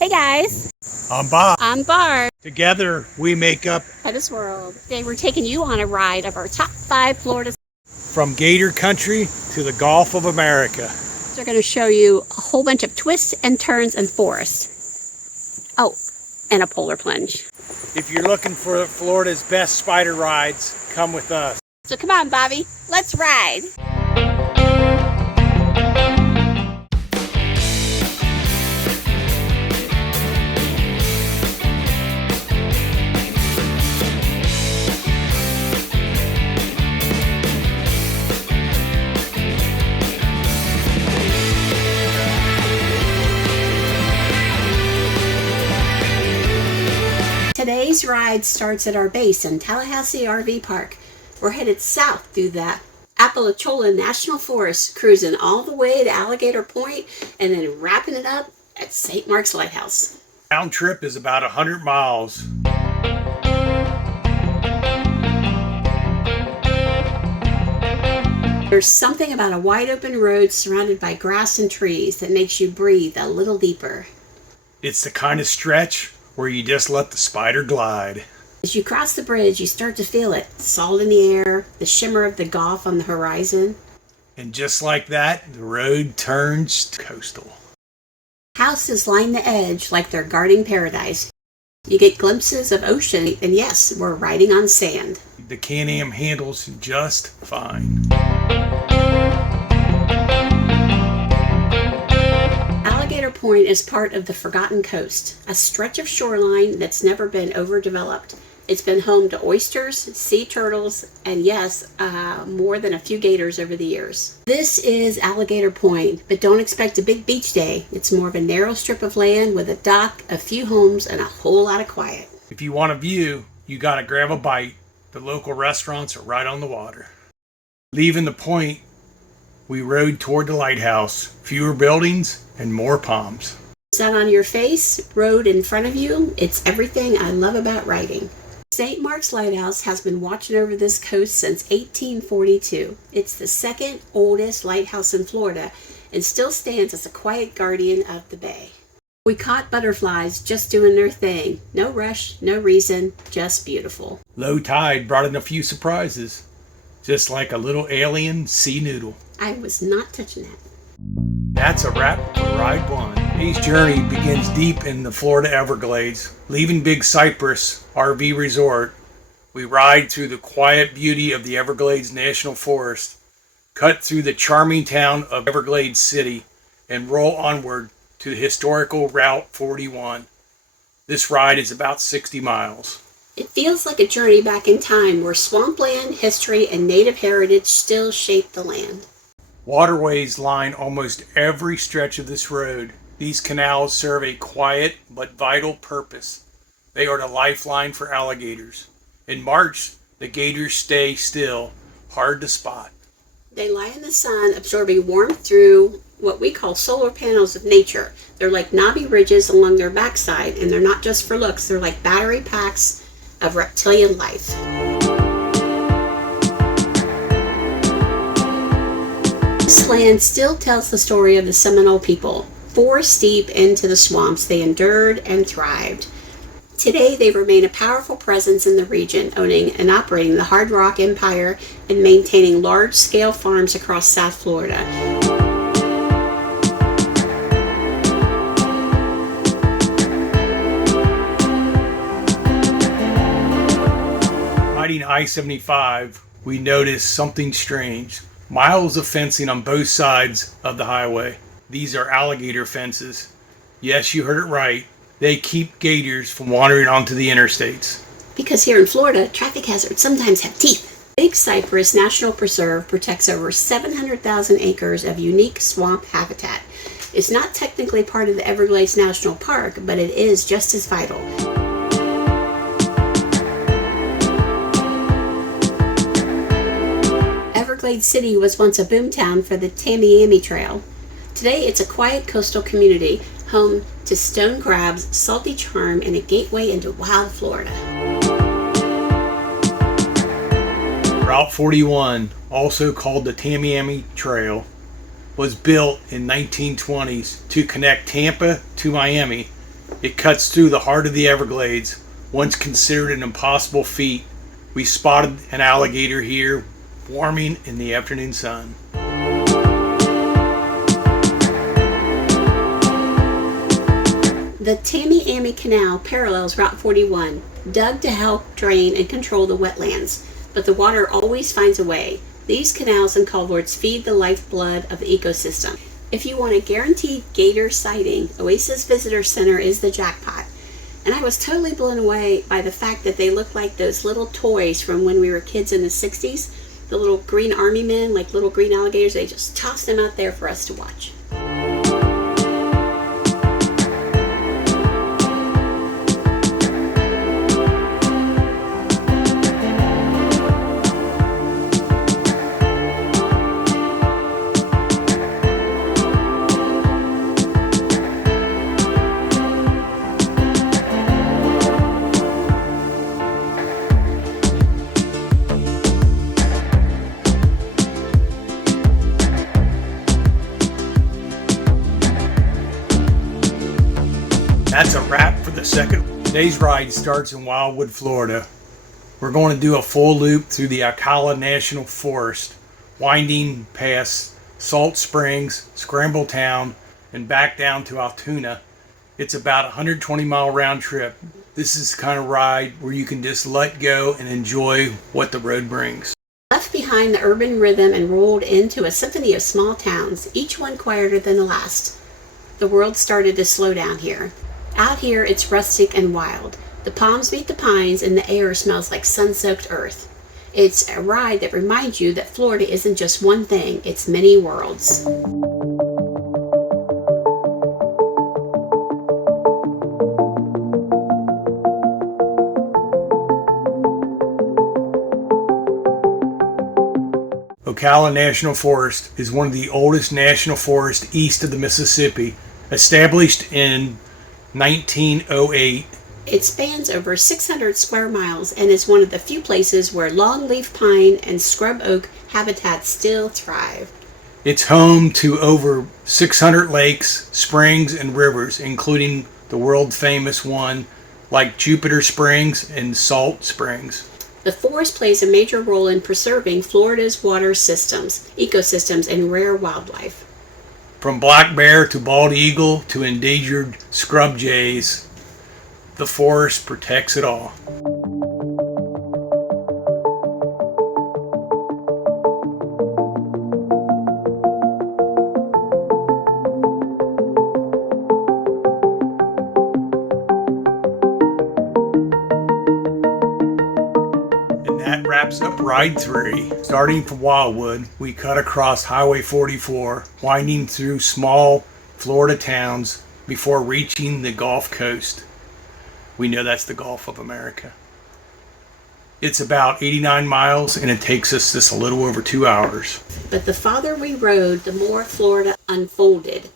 Hey guys, I'm Bob. I'm Barb. Together we make up HetteshWorld. Today we're taking you on a ride of our top 5 Florida. from Gator Country to the Gulf of America. We're going to show you a whole bunch of twists and turns and forests. Oh, and a polar plunge. If you're looking for Florida's best Spyder rides, come with us. So come on, Bobby, let's ride. Today's ride starts at our base in Tallahassee RV Park. We're headed south through the Apalachicola National Forest, cruising all the way to Alligator Point and then wrapping it up at St. Mark's Lighthouse. Round trip is about 100 miles. There's something about a wide open road surrounded by grass and trees that makes you breathe a little deeper. It's the kind of stretch where you just let the Spyder glide. As you cross the bridge, you start to feel it. Salt in the air, the shimmer of the Gulf on the horizon. And just like that, the road turns coastal. Houses line the edge like they're guarding paradise. You get glimpses of ocean, and yes, we're riding on sand. The Can-Am handles just fine. Alligator Point is part of the Forgotten Coast, a stretch of shoreline that's never been overdeveloped. It's been home to oysters, sea turtles, and yes, more than a few gators over the years. This is Alligator Point, but don't expect a big beach day. It's more of a narrow strip of land with a dock, a few homes, and a whole lot of quiet. If you want a view, you gotta grab a bite. The local restaurants are right on the water. Leaving the point, we rode toward the lighthouse. Fewer buildings and more palms. Sun on your face, road in front of you, it's everything I love about riding. St. Mark's Lighthouse has been watching over this coast since 1842. It's the second oldest lighthouse in Florida and still stands as a quiet guardian of the bay. We caught butterflies just doing their thing. No rush, no reason, just beautiful. Low tide brought in a few surprises, just like a little alien sea noodle. I was not touching that. That's a wrap for Ride 1. Today's journey begins deep in the Florida Everglades. Leaving Big Cypress RV Resort, we ride through the quiet beauty of the Everglades National Forest, cut through the charming town of Everglades City, and roll onward to the historical Route 41. This ride is about 60 miles. It feels like a journey back in time where swampland, history, and native heritage still shape the land. Waterways line almost every stretch of this road. These canals serve a quiet but vital purpose. They are the lifeline for alligators. In March, the gators stay still, hard to spot. They lie in the sun, absorbing warmth through what we call solar panels of nature. They're like knobby ridges along their backside, and they're not just for looks, they're like battery packs of reptilian life. This land still tells the story of the Seminole people. Forests deep into the swamps, they endured and thrived. Today, they remain a powerful presence in the region, owning and operating the Hard Rock Empire and maintaining large-scale farms across South Florida. Riding I-75, we noticed something strange. Miles of fencing on both sides of the highway. These are alligator fences. Yes, you heard it right. They keep gators from wandering onto the interstates. Because here in Florida, traffic hazards sometimes have teeth. Big Cypress National Preserve protects over 700,000 acres of unique swamp habitat. It's not technically part of the Everglades National Park, but it is just as vital. Everglades City was once a boomtown for the Tamiami Trail. Today it's a quiet coastal community, home to stone crabs, salty charm, and a gateway into wild Florida. Route 41, also called the Tamiami Trail, was built in 1920s to connect Tampa to Miami It cuts through the heart of the Everglades, once considered an impossible feat. We spotted an alligator here, warming in the afternoon sun. The Tamiami Canal parallels Route 41, dug to help drain and control the wetlands, but the water always finds a way. These canals and culverts feed the lifeblood of the ecosystem. If you want a guaranteed gator sighting, Oasis Visitor Center is the jackpot. And I was totally blown away by the fact that they look like those little toys from when we were kids in the 60s. The little green army men, like little green alligators, they just tossed them out there for us to watch. That's a wrap for the second. Today's ride starts in Wildwood, Florida. We're going to do a full loop through the Ocala National Forest, winding past Salt Springs, Scramble Town, and back down to Altoona. It's about a 120-mile round trip. This is the kind of ride where you can just let go and enjoy what the road brings. Left behind the urban rhythm and rolled into a symphony of small towns, each one quieter than the last. The world started to slow down here. Out here, it's rustic and wild. The palms meet the pines and the air smells like sun-soaked earth. It's a ride that reminds you that Florida isn't just one thing, it's many worlds. Ocala National Forest is one of the oldest national forests east of the Mississippi, established in 1908. It spans over 600 square miles and is one of the few places where longleaf pine and scrub oak habitats still thrive. It's home to over 600 lakes, springs, and rivers, including the world-famous one like Jupiter Springs and Salt Springs. The forest plays a major role in preserving Florida's water systems, ecosystems, and rare wildlife. From black bear to bald eagle to endangered scrub jays, the forest protects it all. And that wraps up Ride 3. Starting from Wildwood, we cut across Highway 44, winding through small Florida towns before reaching the Gulf Coast. We know that's the Gulf of America. It's about 89 miles and it takes us just a little over 2 hours. But the farther we rode, the more Florida unfolded.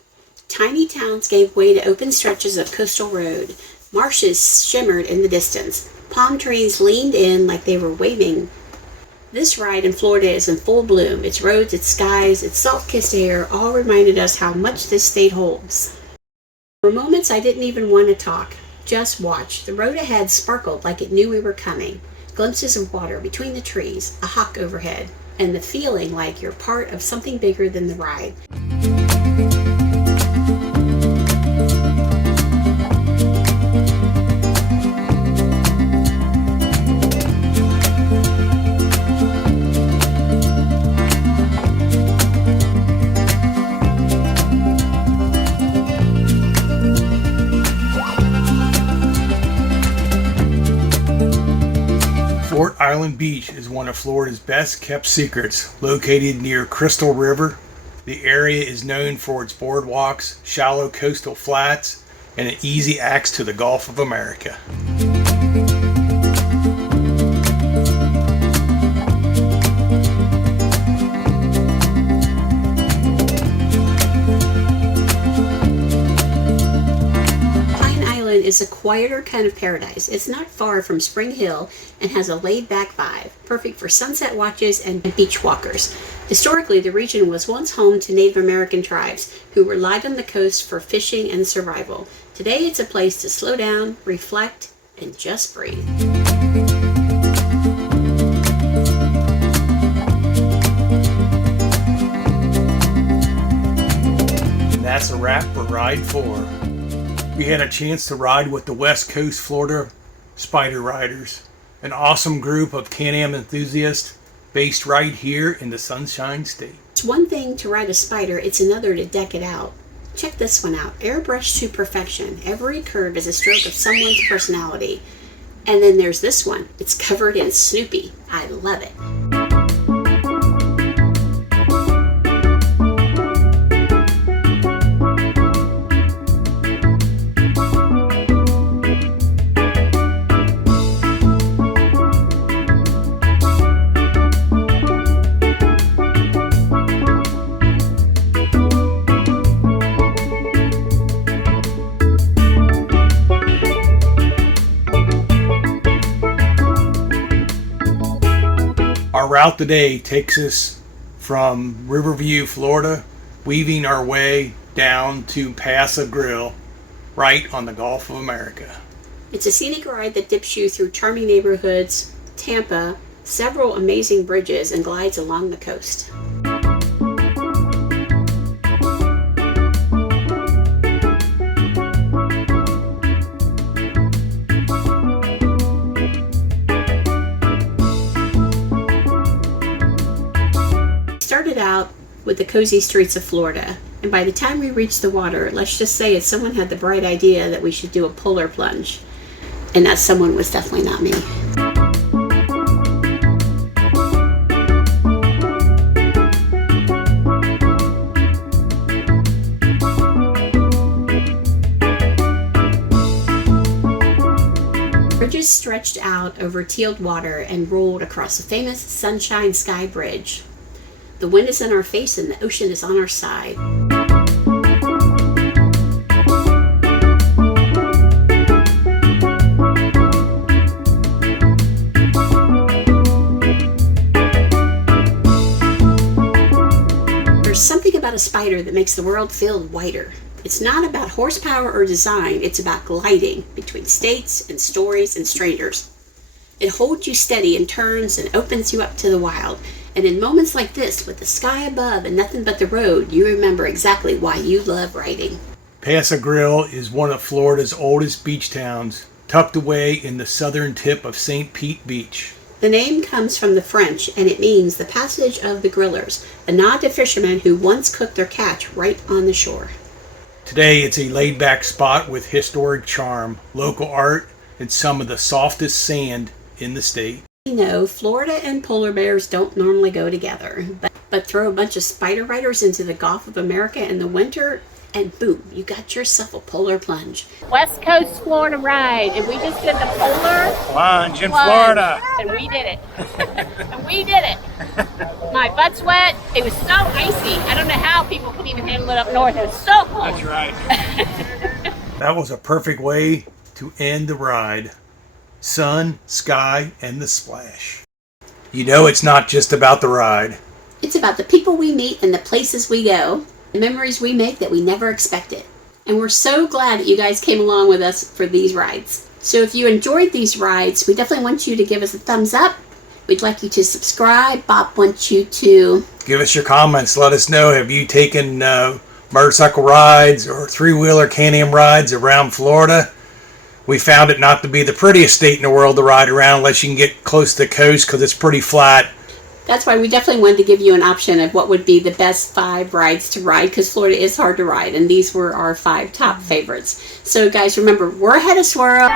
Tiny towns gave way to open stretches of coastal road. Marshes shimmered in the distance. Palm trees leaned in like they were waving. This ride in Florida is in full bloom. Its roads, its skies, its salt-kissed air all reminded us how much this state holds. For moments I didn't even want to talk. Just watch. The road ahead sparkled like it knew we were coming. Glimpses of water between the trees, a hawk overhead, and the feeling like you're part of something bigger than the ride. Fort Island Beach is one of Florida's best kept secrets, located near Crystal River. The area is known for its boardwalks, shallow coastal flats, and an easy access to the Gulf of America. Is a quieter kind of paradise. It's not far from Spring Hill and has a laid-back vibe, perfect for sunset watches and beach walkers. Historically, the region was once home to Native American tribes who relied on the coast for fishing and survival. Today it's a place to slow down, reflect, and just breathe. That's a wrap for Ride 4. We had a chance to ride with the West Coast Florida Spyder Riders, an awesome group of Can-Am enthusiasts based right here in the Sunshine State. It's one thing to ride a Spyder, it's another to deck it out. Check this one out. Airbrushed to perfection. Every curve is a stroke of someone's personality. And then there's this one. It's covered in Snoopy. I love it. Our route today takes us from Riverview, Florida, weaving our way down to Paso Grill, right on the Gulf of America. It's a scenic ride that dips you through charming neighborhoods, Tampa, several amazing bridges, and glides along the coast. Started out with the cozy streets of Florida, and by the time we reached the water, let's just say someone had the bright idea that we should do a polar plunge, and that someone was definitely not me. Bridges stretched out over tealed water and rolled across the famous Sunshine Sky Bridge. The wind is in our face and the ocean is on our side. There's something about a Spyder that makes the world feel wider. It's not about horsepower or design, it's about gliding between states and stories and strangers. It holds you steady and turns and opens you up to the wild. And in moments like this, with the sky above and nothing but the road, you remember exactly why you love riding. Paso Grill is one of Florida's oldest beach towns, tucked away in the southern tip of St. Pete Beach. The name comes from the French, and it means the passage of the grillers, a nod to fishermen who once cooked their catch right on the shore. Today it's a laid-back spot with historic charm, local art, and some of the softest sand in the state. You know, Florida and polar bears don't normally go together, but throw a bunch of Spyder riders into the Gulf of America in the winter, and boom, you got yourself a polar plunge. West Coast Florida ride, and we just did the polar Plunge in Florida. and we did it. And we did it. My butt's wet. It was so icy. I don't know how people could even handle it up north. It was so cold. That's right. That was a perfect way to end the ride. Sun, sky, and the splash. You know it's not just about the ride. It's about the people we meet and the places we go, the memories we make that we never expected. And we're so glad that you guys came along with us for these rides. So if you enjoyed these rides, we definitely want you to give us a thumbs up. We'd like you to subscribe. Bob wants you to Give us your comments. Let us know, have you taken motorcycle rides or three-wheeler Can-Am rides around Florida? We found it not to be the prettiest state in the world to ride around unless you can get close to the coast because it's pretty flat. That's why we definitely wanted to give you an option of what would be the best 5 rides to ride, because Florida is hard to ride, and these were our 5 top favorites. So guys, remember, we're HetteshWorld.